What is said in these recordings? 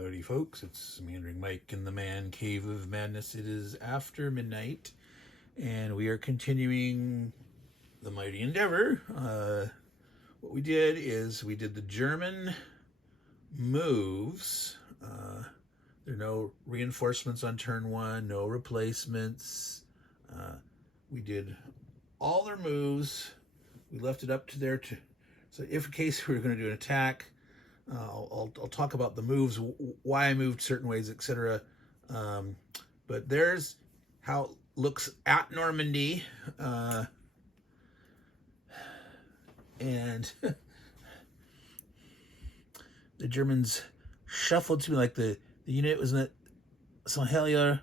Howdy folks, it's Meandering Mike in the Man Cave of Madness. It is after midnight, and we are continuing the mighty endeavor. What we did is we did the German moves. There are no reinforcements on turn one, no replacements. We did all their moves. We left it up to their... So if in case we were going to do an attack... I'll talk about the moves, why I moved certain ways, etc. But there's how it looks at Normandy. And the Germans shuffled to me like the unit was in it. Saint-Hélier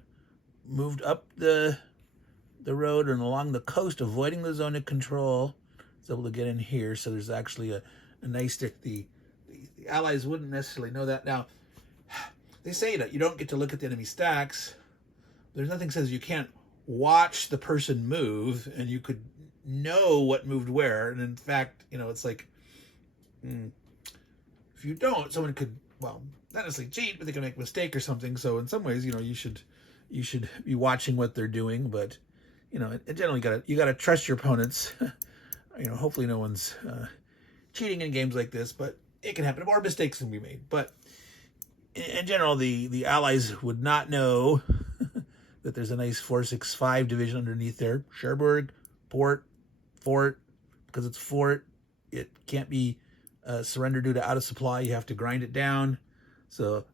moved up the road and along the coast, avoiding the zone of control. Was able to get in here, so there's actually a nice stick. The Allies wouldn't necessarily know that. Now, they say that you don't get to look at the enemy stacks. There's nothing that says you can't watch the person move, and you could know what moved where. And in fact, it's like, if you don't, someone could, well, not necessarily cheat, but they can make a mistake or something. So in some ways, you should be watching what they're doing. But, generally you gotta trust your opponents. Hopefully no one's cheating in games like this, but it can happen, or mistakes can be made. But in general, the Allies would not know that there's a nice 465 division underneath there. Cherbourg, fort, because it's fort, it can't be surrendered due to out of supply. You have to grind it down. So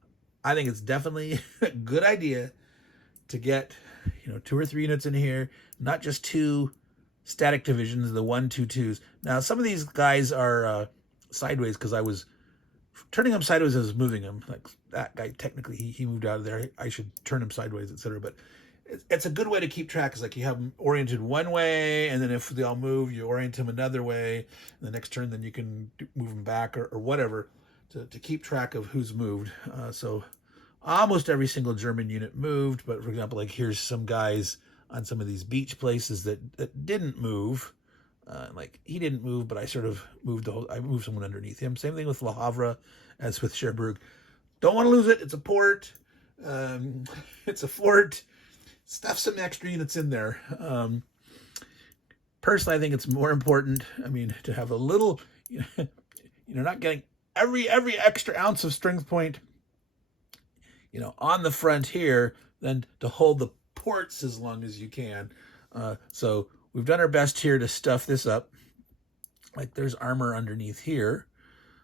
I think it's definitely a good idea to get 2 or 3 units in here, not just 2 static divisions, the 1, 2, 2s. Now some of these guys are sideways because I was turning him sideways as I was moving him. Like that guy, technically he moved out of there. I should turn him sideways, etc. But it's a good way to keep track. Is like you have them oriented one way, and then if they all move, you orient them another way. And the next turn, then you can move them back or whatever to keep track of who's moved. So almost every single German unit moved. But for example, like here's some guys on some of these beach places that didn't move. Like he didn't move, but I sort of moved I moved someone underneath him. Same thing with Le Havre as with Cherbourg. Don't want to lose it. It's a port. It's a fort. Stuff some extra units in there. Personally, I think it's more important, to have a little, not getting every extra ounce of strength point, on the front here, than to hold the ports as long as you can. So we've done our best here to stuff this up. Like there's armor underneath here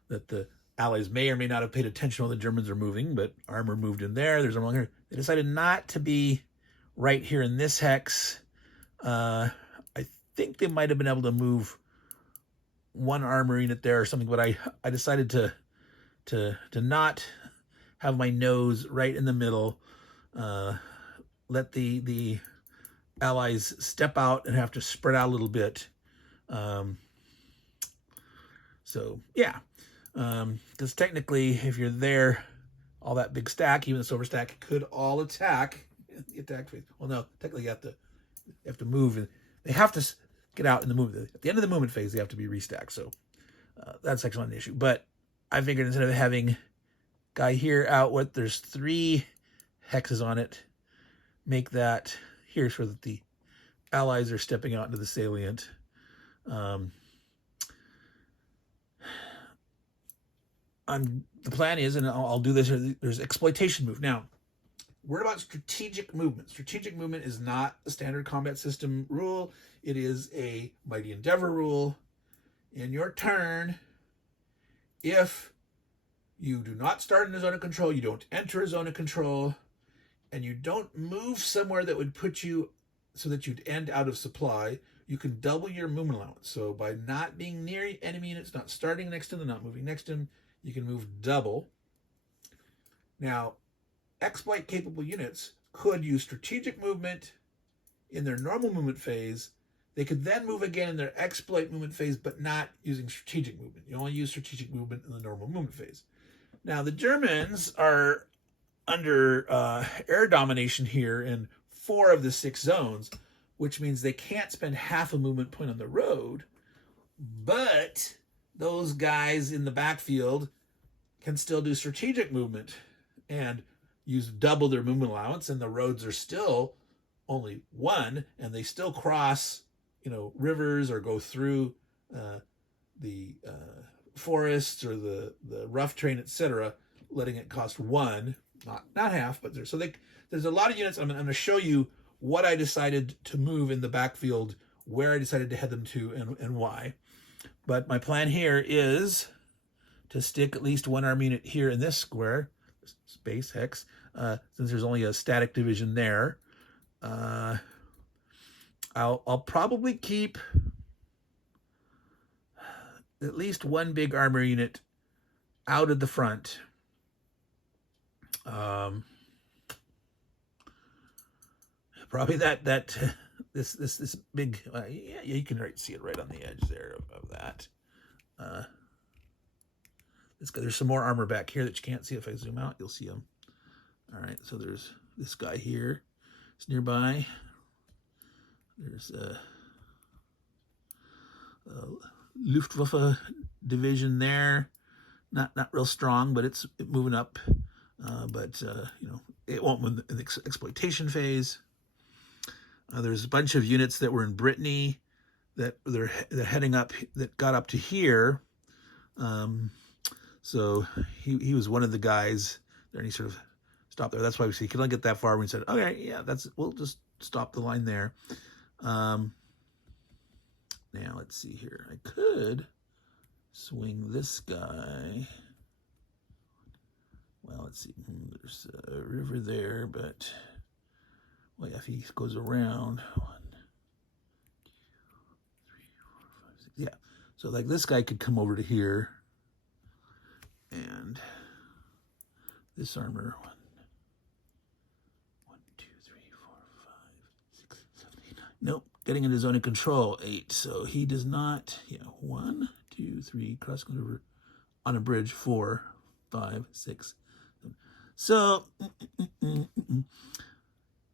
that the Allies may or may not have paid attention while the Germans are moving, but armor moved in there. There's armor here. They decided not to be right here in this hex. I think they might have been able to move 1 armor unit there or something, but I decided to not have my nose right in the middle. Let the Allies step out and have to spread out a little bit. So yeah, because technically if you're there, all that big stack, even the silver stack, could all attack the attack phase. Well, no, technically you have to move, and they have to get out in the movement. At the end of the movement phase, they have to be restacked. So that's actually not an issue. But I figured instead of having guy here out, there's 3 hexes on it, make that here so that the Allies are stepping out into the salient. The plan is, and I'll do this, there's exploitation move. Now, we're about strategic movement. Strategic movement is not a standard combat system rule. It is a Mighty Endeavor rule. In your turn, if you do not start in a zone of control, you don't enter a zone of control, and you don't move somewhere that would put you so that you'd end out of supply, you can double your movement allowance. So by not being near enemy units, not starting next to them, not moving next to them, you can move double. Now, exploit capable units could use strategic movement in their normal movement phase. They could then move again in their exploit movement phase, but not using strategic movement. You only use strategic movement in the normal movement phase. Now, the Germans are under air domination here in 4 of the 6 zones, which means they can't spend half a movement point on the road, but those guys in the backfield can still do strategic movement and use double their movement allowance, and the roads are still only one, and they still cross, rivers or go through the forests or the rough terrain, etc., letting it cost one, not half, but there's a lot of units. I'm going to show you what I decided to move in the backfield, where I decided to head them to, and why. But my plan here is to stick at least one army unit here in this square, space hex, since there's only a static division there. I'll probably keep at least one big armor unit out of the front. Probably this big, yeah, you can see it right on the edge there of that. This guy, there's some more armor back here that you can't see. If I zoom out, you'll see him. All right, so there's this guy here. It's nearby. There's a Luftwaffe division there. Not real strong, but it's moving up. It won't move in the exploitation phase. There's a bunch of units that were in Brittany that they're heading up, that got up to here. So he was one of the guys there, and he sort of stopped there. That's why he could only get that far. We said, okay, yeah, we'll just stop the line there. Now let's see here. I could swing this guy. Well, let's see. There's a river there, but well, if he goes around, 1, 2, 3, 4, 5, 6. Yeah. So like this guy could come over to here, and this armor 1, 2, 3, 4, 5, 6, 7, 8, 9. Nope, getting into zone of control 8. So he does not. Yeah, 1, 2, 3, crossing over on a bridge 4, 5, 6. 7. So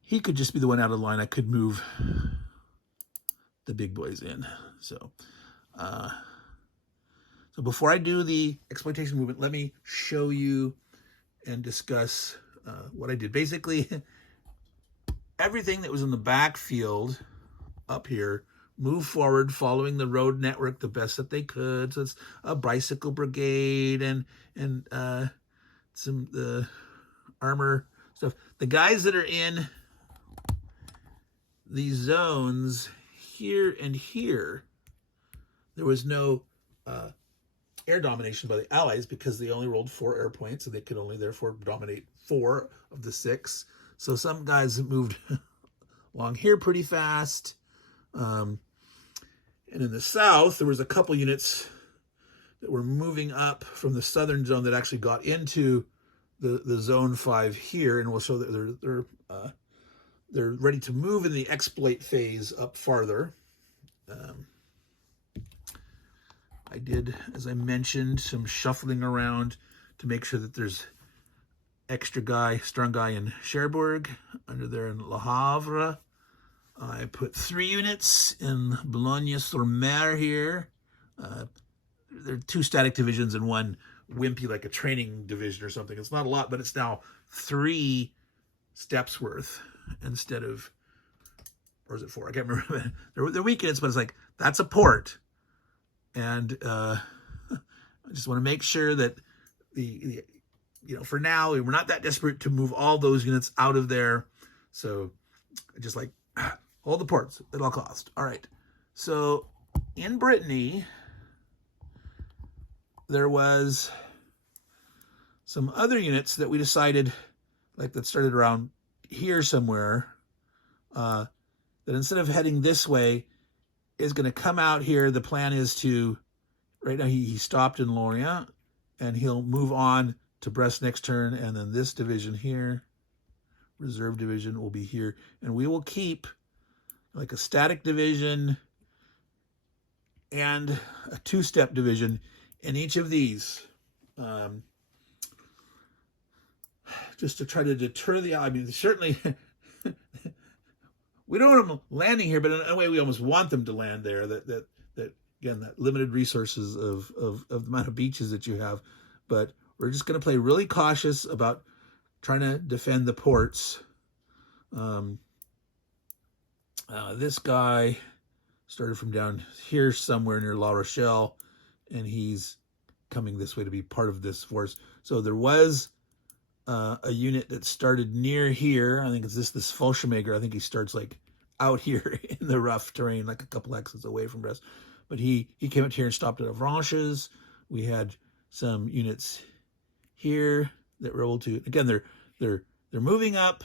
he could just be the one out of line. I could move the big boys in. So before I do the exploitation movement, let me show you and discuss what I did. Basically, everything that was in the backfield up here moved forward following the road network the best that they could. So it's a bicycle brigade and some the armor stuff. The guys that are in these zones here and here, there was no air domination by the Allies because they only rolled 4 air points, and they could only therefore dominate 4 of the 6. So some guys moved along here pretty fast. And in the south, there was a couple units that were moving up from the southern zone that actually got into the zone 5 here, and we'll show that they're ready to move in the exploit phase up farther. I did, as I mentioned, some shuffling around to make sure that there's strong guy in Cherbourg, under there in Le Havre. I put 3 units in Boulogne-sur-Mer here. There are 2 static divisions and 1 wimpy, like a training division or something. It's not a lot, but it's now 3 steps worth instead of, or is it 4? I can't remember. They're weak units, but it's like, that's a port. And I just want to make sure that for now, we're not that desperate to move all those units out of there. So just like, hold the ports at all cost. All right. So in Brittany, there was some other units that we decided, like that started around here somewhere, that instead of heading this way, is going to come out here. The plan is to, right now he stopped in Lorient, and he'll move on to Brest next turn, and then this division here, reserve division, will be here, and we will keep like a static division and a 2-step division in each of these, just to try to deter the, I mean, certainly we don't want them landing here, but in a way we almost want them to land there, that again, that limited resources of the amount of beaches that you have. But we're just going to play really cautious about trying to defend the ports. This guy started from down here somewhere near La Rochelle, and he's coming this way to be part of this force. So there was a unit that started near here. I think it's this Fallschirmjäger. I think he starts like out here in the rough terrain, like a couple X's away from Brest. But he came up here and stopped at Avranches. We had some units here that were able to, again, they're moving up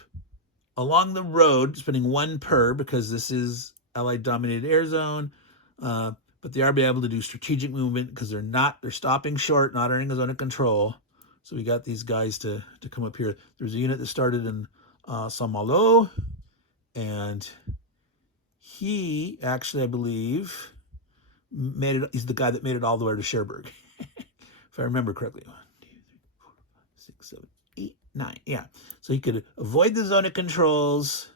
along the road, spending 1 per, because this is Allied dominated air zone. But they are able to do strategic movement because they're stopping short, not entering a zone of control. So we got these guys to come up here. There's a unit that started in Saint-Malo, and he actually, I believe, made it. He's the guy that made it all the way to Cherbourg, if I remember correctly. 1, 2, 3, 4, 5, 6, 7, 8, 9. Yeah. So he could avoid the zone of controls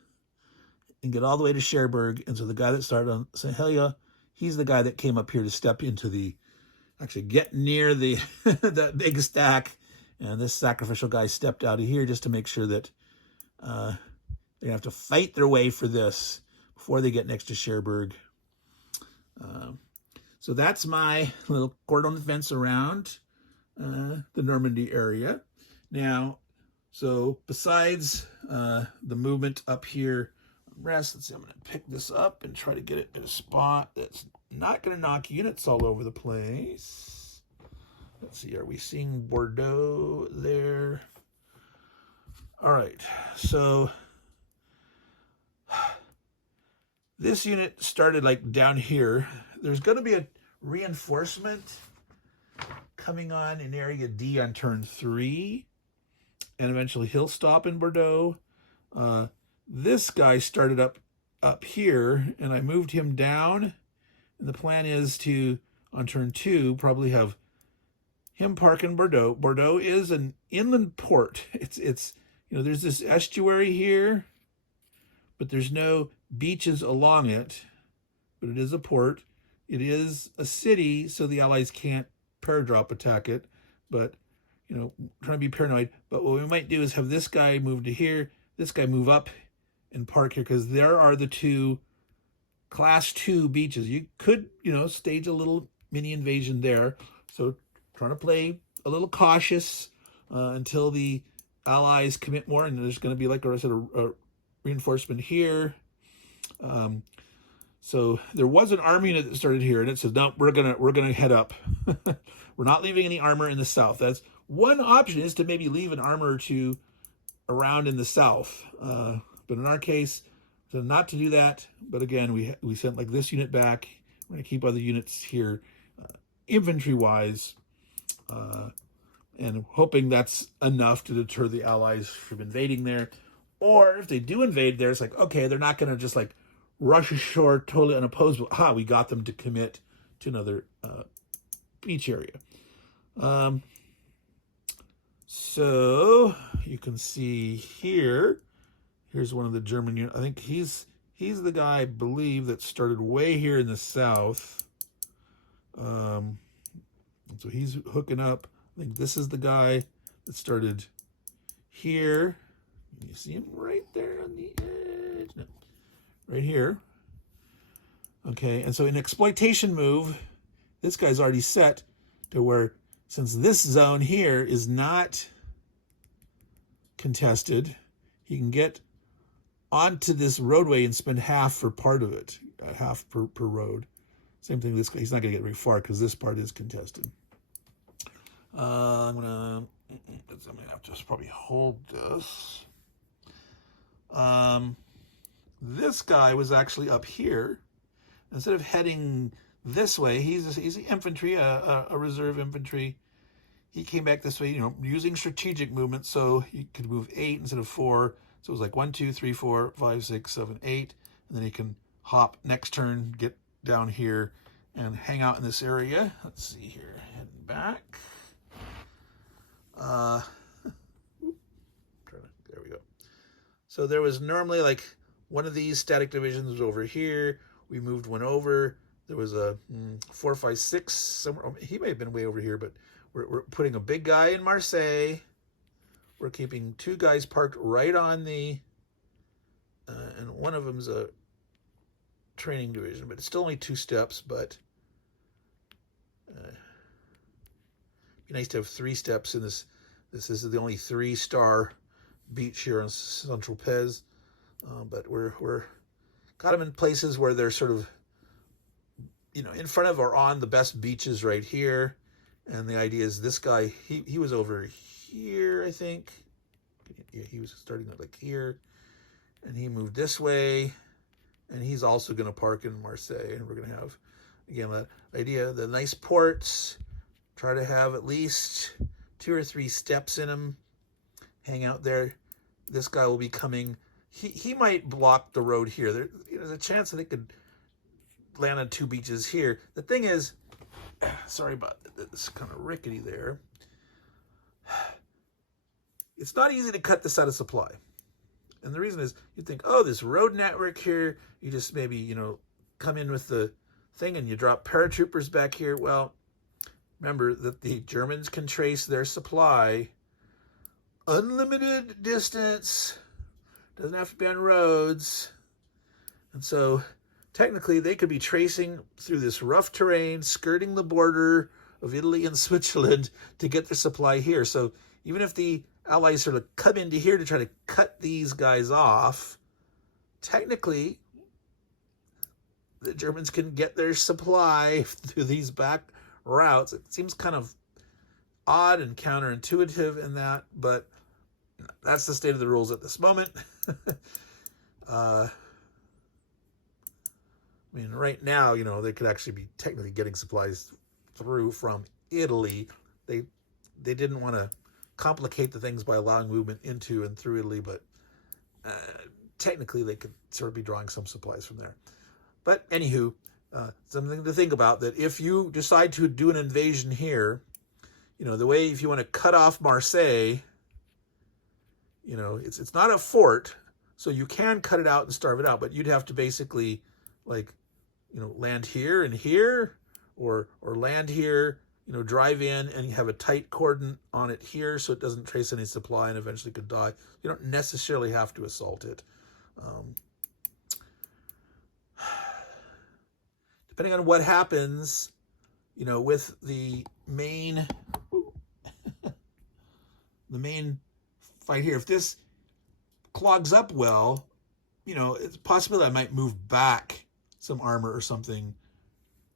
and get all the way to Cherbourg. And so the guy that started on Saint Helier, he's the guy that came up here to step into actually get near the that big stack. And this sacrificial guy stepped out of here just to make sure that they're going to have to fight their way for this before they get next to Cherbourg. So that's my little cordon defense around the Normandy area. Now, so besides the movement up here, let's see, I'm going to pick this up and try to get it in a spot that's not going to knock units all over the place. Let's see, are we seeing Bordeaux there? All right, so this unit started like down here. There's going to be a reinforcement coming on in area D on turn 3, and eventually he'll stop in Bordeaux. This guy started up here, and I moved him down, and the plan is to, on turn 2, probably have him park in Bordeaux. Bordeaux is an inland port. It's there's this estuary here, but there's no beaches along it, but it is a port. It is a city, so the Allies can't paradrop attack it, but trying to be paranoid. But what we might do is have this guy move to here, this guy move up and park here, because there are the 2 class 2 beaches. You could stage a little mini invasion there. So trying to play a little cautious until the Allies commit more, and there's going to be, like I said, a reinforcement here. So there was an army unit that started here, and it says, no, we're gonna head up. We're not leaving any armor in the south. That's one option, is to maybe leave an armor or 2 around in the south. But in our case, so not to do that. But again, we sent like this unit back. We're gonna keep other units here, infantry-wise, and hoping that's enough to deter the Allies from invading there. Or if they do invade there, it's like, okay, they're not gonna just like rush ashore totally unopposed, but we got them to commit to another beach area. So you can see here's one of the German units. I think he's the guy, I believe, that started way here in the south. So he's hooking up. I think this is the guy that started here. You see him right there on the edge. No, right here. Okay, and so in exploitation move, this guy's already set to where, since this zone here is not contested, he can get onto this roadway and spend half for part of it, half per road. Same thing, this guy, he's not going to get very far because this part is contested. I'm going to have to just probably hold this. This guy was actually up here. Instead of heading this way, he's infantry, a reserve infantry. He came back this way, using strategic movement, so he could move 8 instead of 4. So it was like 1, 2, 3, 4, 5, 6, 7, 8. And then he can hop next turn, get down here, and hang out in this area. Let's see here, heading back. There we go. So there was normally like one of these static divisions was over here. We moved one over. There was a 4, 5, 6 somewhere. He may have been way over here, but we're putting a big guy in Marseille we're keeping 2 guys parked right on the, and one of them's a training division, but it's still only 2 steps, but be nice to have 3 steps in this. This is the only 3-star beach here in Central Pez, but we're got them in places where they're sort of, you know, in front of or on the best beaches right here. And the idea is this guy, he was over here, I think. Yeah, he was starting like here, and he moved this way, and he's also going to park in Marseille. And we're going to have, again, that idea, the nice ports, try to have at least 2 or 3 steps in them, hang out there. This guy will be coming. He might block the road here. There's a chance that it could land on 2 beaches here. The thing is, sorry about this, kind of rickety there. It's not easy to cut this out of supply. And the reason is, you think, oh, this road network here, you just maybe, you know, come in with the thing and you drop paratroopers back here. Well, remember that the Germans can trace their supply unlimited distance, doesn't have to be on roads. And so technically they could be tracing through this rough terrain, skirting the border of Italy and Switzerland to get their supply here. So even if the Allies sort of come into here to try to cut these guys off, technically the Germans can get their supply through these back routes. It seems kind of odd and counterintuitive in that, but that's the state of the rules at this moment. I mean, right now, you know, they could actually be technically getting supplies through from Italy. They didn't want to complicate the things by allowing movement into and through Italy, but technically they could sort of be drawing some supplies from there. But anywho, something to think about, that if you decide to do an invasion here, you know, the way, if you want to cut off Marseille, you know, it's not a fort, so you can cut it out and starve it out, but you'd have to basically, like, you know, land here and here, or land here, you know, drive in and you have a tight cordon on it here so it doesn't trace any supply and eventually could die. You don't necessarily have to assault it. Depending on what happens, you know, with the main fight here, if this clogs up well, you know, it's possible that I might move back some armor or something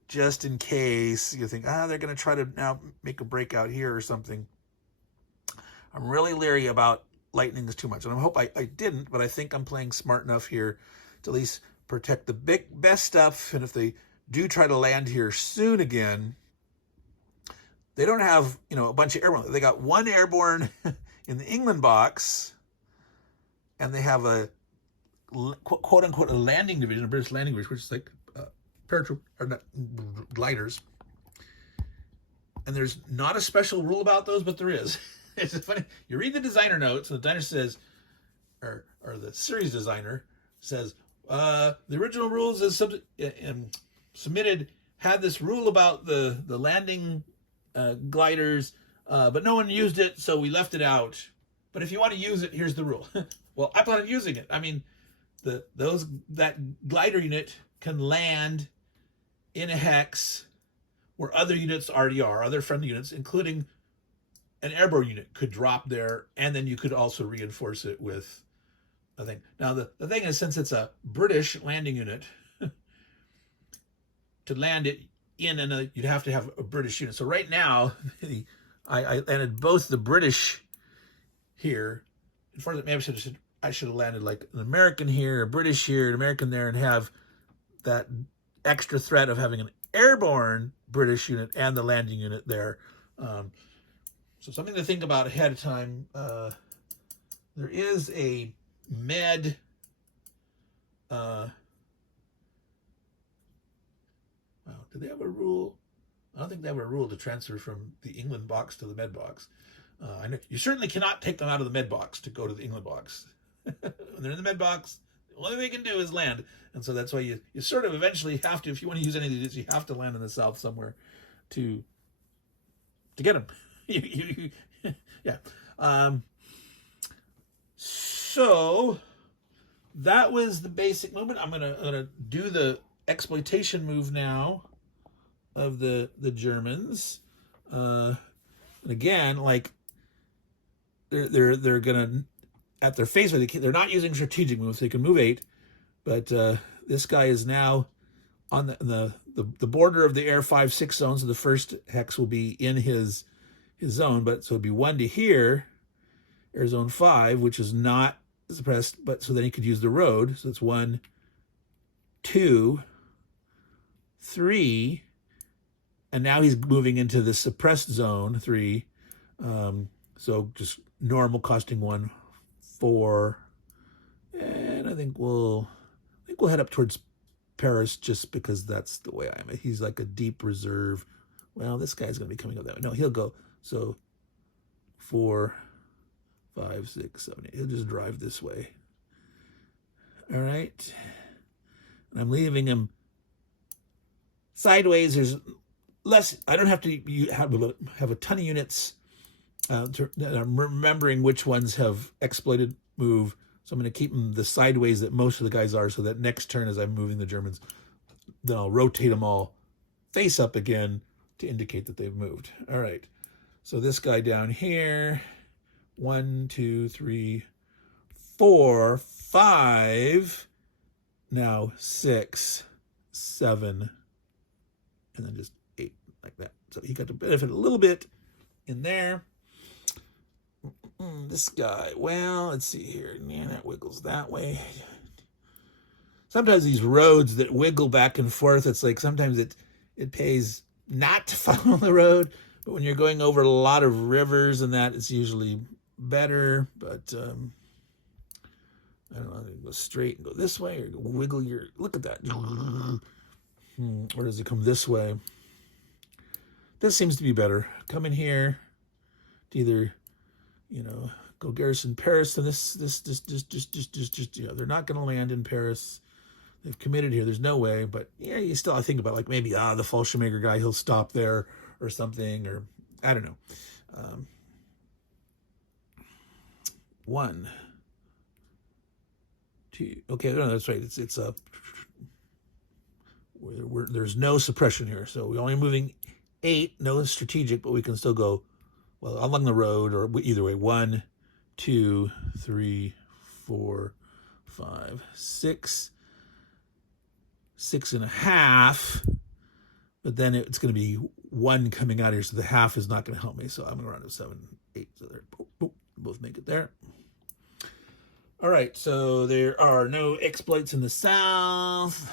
just in case you think, they're going to try to now make a breakout here or something. I'm really leery about lightnings too much, and I hope I didn't, but I think I'm playing smart enough here to at least protect the best stuff. And if they do try to land here soon again, they don't have, you know, a bunch of airborne. They got 1 airborne in the England box, and they have a quote unquote a landing division, a British landing division, which is like paratroop or not, gliders. And there's not a special rule about those, but there is. It's funny. You read the designer notes, and the designer says, or the series designer says, the original rules as submitted had this rule about the landing gliders, but no one used it, so we left it out. But if you want to use it, here's the rule. Well, I plan on using it. I mean, that glider unit can land in a hex where other units already are, other friendly units, including an airborne unit could drop there, and then you could also reinforce it with a thing. Now, the thing is, since it's a British landing unit, to land it in you'd have to have a British unit. So right now, I landed both the British here. In front of it, maybe I should have landed like an American here, a British here, an American there, and have that extra threat of having an airborne British unit and the landing unit there. So something to think about ahead of time. There is a med do they have a rule? I don't think they have a rule to transfer from the England box to the med box. I know you certainly cannot take them out of the med box to go to the England box. When they're in the med box, the only thing they can do is land. And so that's why you sort of eventually have to, if you want to use any of these, you have to land in the south somewhere to get them. Yeah. So that was the basic movement. I'm gonna do the exploitation move now of the Germans. And again, like they're gonna at their face value, they're not using strategic moves. They can move 8, but this guy is now on the border of the air 5-6 zone. So the first hex will be in his zone, but so it'd be 1 to here, air zone 5, which is not suppressed, but so then he could use the road. So it's 1, 2, 3, and now he's moving into the suppressed zone 3. So just normal costing 1, 4, and I think we'll head up towards Paris just because that's the way I am. He's like a deep reserve. Well, this guy's going to be coming up that way. No, he'll go. So 4, 5, 6, 7, 8. He'll just drive this way. All right. And I'm leaving him sideways. There's less. I don't have to have a ton of units. I'm remembering which ones have exploited move. So I'm going to keep them the sideways that most of the guys are, so that next turn as I'm moving the Germans, then I'll rotate them all face up again to indicate that they've moved. All right. So this guy down here, 1, 2, 3, 4, 5, now 6, 7, and then just 8 like that. So he got to benefit a little bit in there. This guy, well, let's see here. Yeah, that wiggles that way. Sometimes these roads that wiggle back and forth, it's like sometimes it pays not to follow the road, but when you're going over a lot of rivers and that, it's usually better. But I don't know, go straight and go this way, or wiggle your, look at that. Or does it come this way? This seems to be better. Come in here to either, you know, go garrison Paris, and this, you know, they're not going to land in Paris. They've committed here. There's no way, but yeah, you still, I think about like maybe, the Fallschirmjäger guy, he'll stop there or something, or I don't know. 1, 2, okay, no, that's right. It's a, there's no suppression here. So we're only moving 8, no strategic, but we can still go, well, along the road, or either way. 1, 2, 3, 4, 5, 6, 6.5. But then it's going to be 1 coming out here, so the half is not going to help me. So I'm going to run to 7, 8. So there, both make it there. All right, so there are no exploits in the south.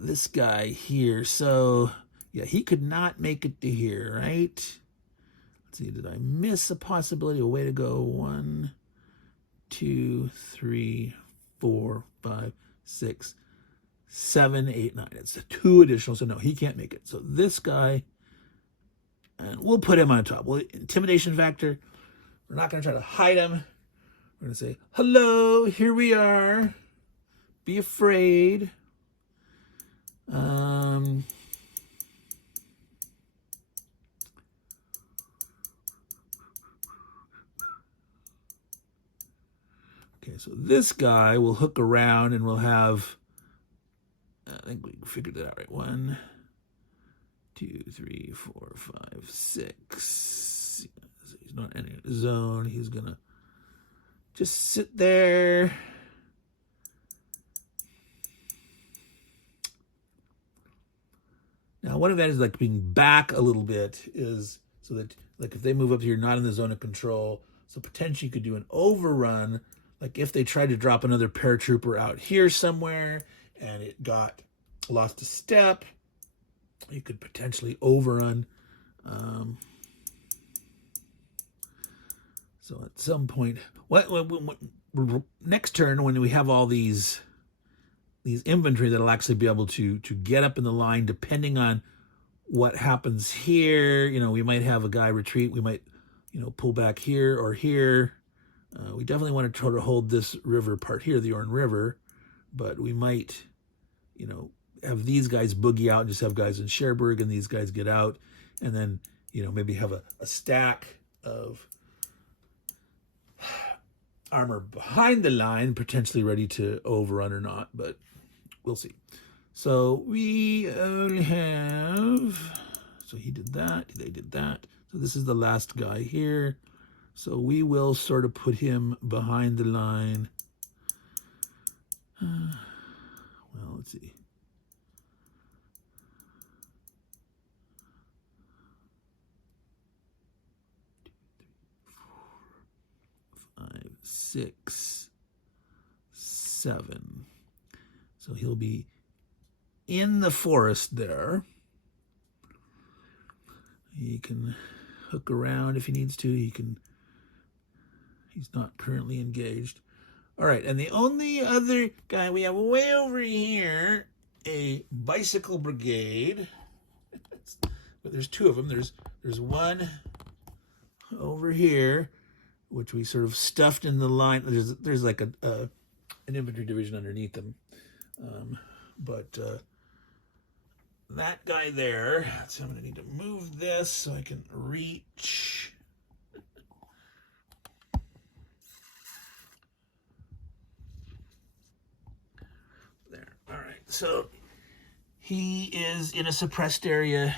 This guy here, so yeah, he could not make it to here, right? Let's see, did I miss a possibility? A way to go. 1, 2, 3, 4, 5, 6, 7, 8, 9. It's 2 additional, so no, he can't make it. So this guy, and we'll put him on top. Well, intimidation factor, we're not going to try to hide him. We're going to say, hello, here we are. Be afraid. Okay, so this guy will hook around and we'll have, I think we figured that out, right? 1, 2, 3, 4, 5, 6. He's not entering the zone. He's going to just sit there. Now, one advantage, like being back a little bit, is so that, like, if they move up here, not in the zone of control, so potentially you could do an overrun. Like if they tried to drop another paratrooper out here somewhere and it got lost a step, you could potentially overrun. So at some point, next turn, when we have all these infantry that'll actually be able to get up in the line, depending on what happens here, you know, we might have a guy retreat. We might, you know, pull back here or here. We definitely want to try to hold this river part here, the Orne River, but we might, you know, have these guys boogie out and just have guys in Cherbourg and these guys get out, and then, you know, maybe have a stack of armor behind the line, potentially ready to overrun or not, but we'll see. So we only have, so he did that, they did that. So this is the last guy here. So we will sort of put him behind the line. Well, let's see. Five, 6, 7. So he'll be in the forest there. He can hook around if he needs to. He's not currently engaged. All right, and the only other guy we have way over here, a bicycle brigade. But there's two of them. There's one over here, which we sort of stuffed in the line. There's like an infantry division underneath them. But that guy there, so I'm going to need to move this so I can reach. There. All right. So he is in a suppressed area.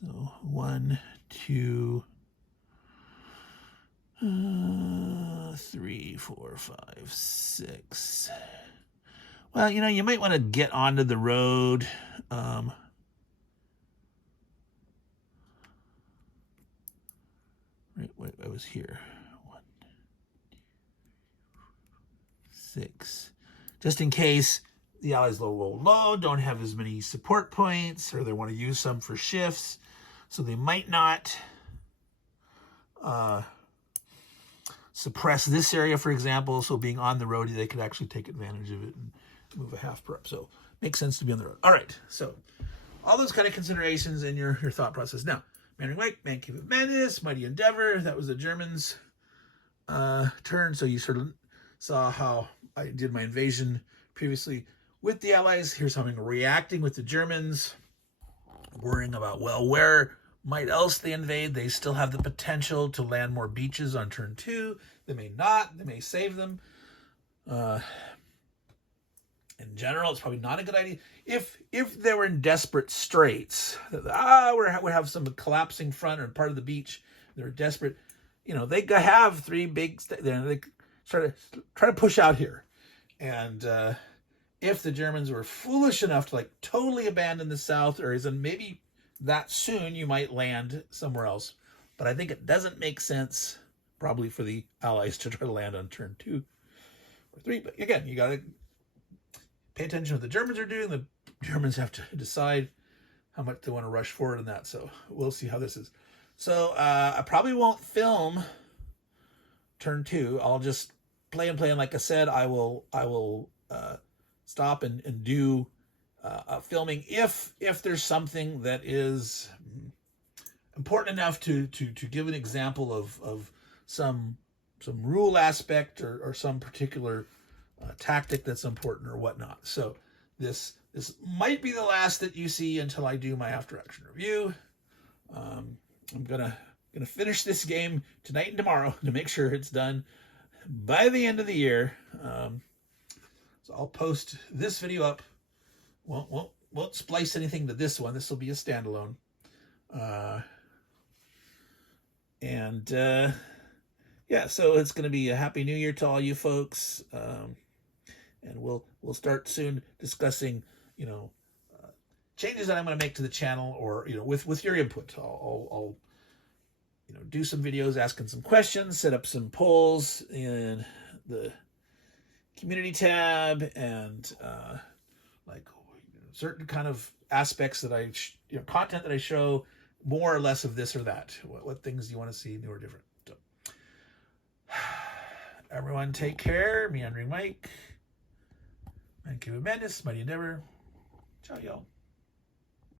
So 1, 2, 3, 4, 5, 6. Well, you know, you might want to get onto the road. Wait, I was here. 1, 6. Just in case the Allies low, don't have as many support points, or they want to use some for shifts. So they might not suppress this area, for example. So being on the road, they could actually take advantage of it and move a half prep. So makes sense to be on the road. All right. So all those kind of considerations in your thought process. Now, Meandering Mike, Man Cave of Madness, Mighty Endeavor. That was the Germans' turn. So you sort of saw how I did my invasion previously with the Allies. Here's how I'm reacting with the Germans. Worrying about, well, where might else they invade? They still have the potential to land more beaches on turn 2. They may not. They may save them. In general, it's probably not a good idea. If they were in desperate straits, we have some collapsing front or part of the beach, they're desperate, you know, they have 3 big, they try to push out here. And if the Germans were foolish enough to like totally abandon the south areas, and maybe that soon you might land somewhere else. But I think it doesn't make sense probably for the Allies to try to land on turn 2 or 3. But again, you got to pay attention to what the Germans are doing. The Germans have to decide how much they want to rush forward in that. So we'll see how this is. So I probably won't film turn 2. I'll just play. And like I said, I will stop and do filming if there's something that is important enough to give an example of some rule aspect or some particular tactic that's important or whatnot. So this might be the last that you see until I do my after action review. I'm gonna finish this game tonight and tomorrow to make sure it's done by the end of the year. So I'll post this video up. Won't splice anything to this one. This will be a standalone. Yeah, so it's going to be a Happy New Year to all you folks. And we'll start soon discussing, you know, changes that I'm going to make to the channel, or, you know, with your input. I'll you know, do some videos asking some questions, set up some polls in the community tab, and like certain kind of aspects that content that I show, more or less of this or that. What things do you want to see new or different? So, everyone take care. Meandering Mike, Man Cave of Madness, Mighty Endeavor. Ciao, y'all.